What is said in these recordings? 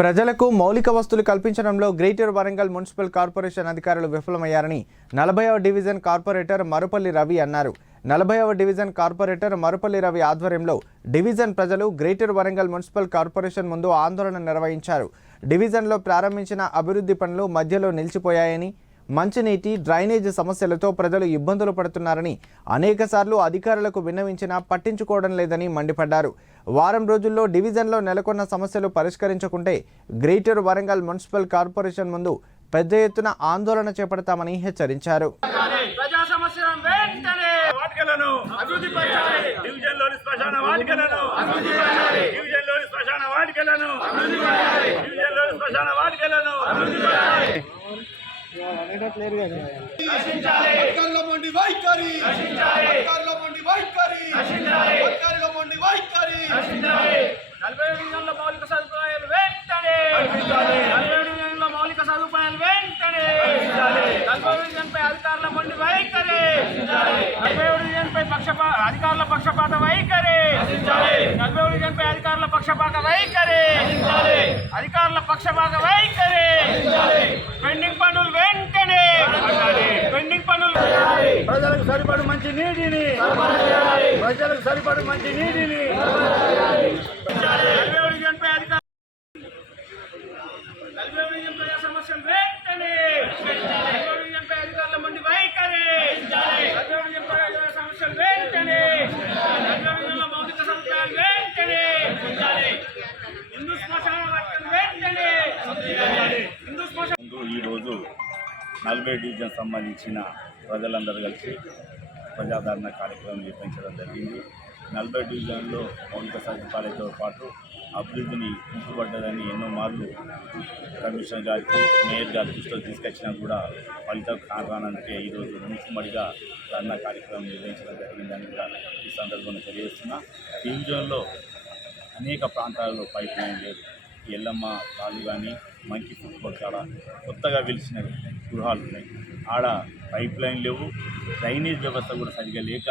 ప్రజలకు మౌలిక వస్తువులు కల్పించడంలో గ్రేటర్ వరంగల్ మున్సిపల్ కార్పొరేషన్ అధికారులు విఫలమయ్యారని 40వ డివిజన్ కార్పొరేటర్ మరుపల్లి రవి అన్నారు. 40వ డివిజన్ కార్పొరేటర్ మరుపల్లి రవి ఆధ్వర్యంలో డివిజన్ ప్రజలు గ్రేటర్ వరంగల్ మున్సిపల్ కార్పొరేషన్ ముందు ఆందోళన నిర్వహించారు. డివిజన్లో ప్రారంభించిన అభివృద్ధి పనులు మధ్యలో నిలిచిపోయాయని, మంచినీటి, డ్రైనేజ్ సమస్యలతో ప్రజలు ఇబ్బందులు పడుతున్నారని అనేకసార్లు అధికారులకు విన్నవించినా పట్టించుకోవడం లేదని మండిపడ్డారు. వారం రోజుల్లో డివిజన్లో నెలకొన్న సమస్యలు పరిష్కరించకుంటే గ్రేటర్ వరంగల్ మున్సిపల్ కార్పొరేషన్ ముందు పెద్ద ఎత్తున ఆందోళన చేపడతామని హెచ్చరించారు. అధికారుల పక్షపాత వైఖరి, అధికారుల పక్షపాత వైఖరి, అధికారుల పక్షపాత వైఖరి. పెండింగ్ పనులు వెంటనే, పెండింగ్ పనులు. ప్రజలకు సరిపడు మంచి నీటిని, ప్రజలకు సరిపడు మంచి నీటిని సమస్యలు వెంటనే, అధికారుల మండి వైఖరి, సమస్యలు వెంటనే, మౌలిక సదుపాయాలు వెంటనే, హిందూ శ్మశాన వాటికలు వెంటనే, హిందూ శ్మశాన. ఈరోజు 40 డివిజన్ సంబంధించిన ప్రజలందరూ కలిసి ప్రజాదరణ కార్యక్రమం నిర్వహించడం జరిగింది. 40 డివిజన్లో మౌలిక సదుపాయాలతో పాటు అభివృద్ధిని కుంటుపడ్డదని ఎన్నో మార్లు కమిషనర్ గారికి, మేయర్ గారి దృష్టిలో తీసుకొచ్చినా కూడా ఫలితం కారణానికి ఈరోజు మూకుమ్మడిగా ధర్నా కార్యక్రమం నిర్వహించడం జరిగిందని కూడా ఈ సందర్భంగా తెలియజేస్తున్నా. డివిజన్లో అనేక ప్రాంతాల్లో పైప్ లైన్ లేదు. ఎల్లమ్మ కాలు కానీ, మంచి ఫుట్బాల్ చాలా కొత్తగా వెలిసిన గృహాలు ఉన్నాయి. ఆడ పైప్ లైన్ లేవు. డ్రైనేజ్ వ్యవస్థ కూడా సరిగ్గా లేక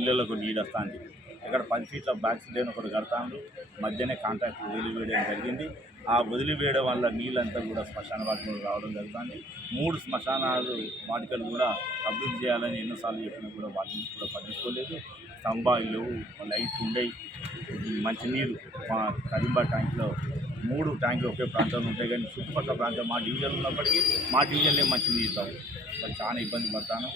ఇళ్లకు నీళ్ళు వస్తుంది. ఇక్కడ 10 ఫీట్ల బ్యాక్స్ లేని ఒకటి కడతాను. మధ్యనే కాంట్రాక్ట్ వదిలివేయడం జరిగింది. ఆ వదిలివేయడం వల్ల నీళ్ళంతా కూడా శ్మశాన వాటికలు రావడం జరుగుతుంది. 3 శ్మశానాలు వాటికలు కూడా అభివృద్ధి చేయాలని ఎన్నోసార్లు చెప్పినా కూడా వాటిని కూడా పట్టించుకోలేదు. స్తంభాలు లేవు, లైట్లు ఉండేవి. మంచినీరు మా కరీంబాగ్ ట్యాంక్లో 3 ట్యాంకులు ఒకే ప్రాంతంలో ఉంటాయి, కానీ చుట్టుపక్కల ప్రాంతం మా డివిజన్ ఉన్నప్పటికీ మా డివిజన్లో మంచి నీళ్ళు రావు. చాలా ఇబ్బంది పడతాను.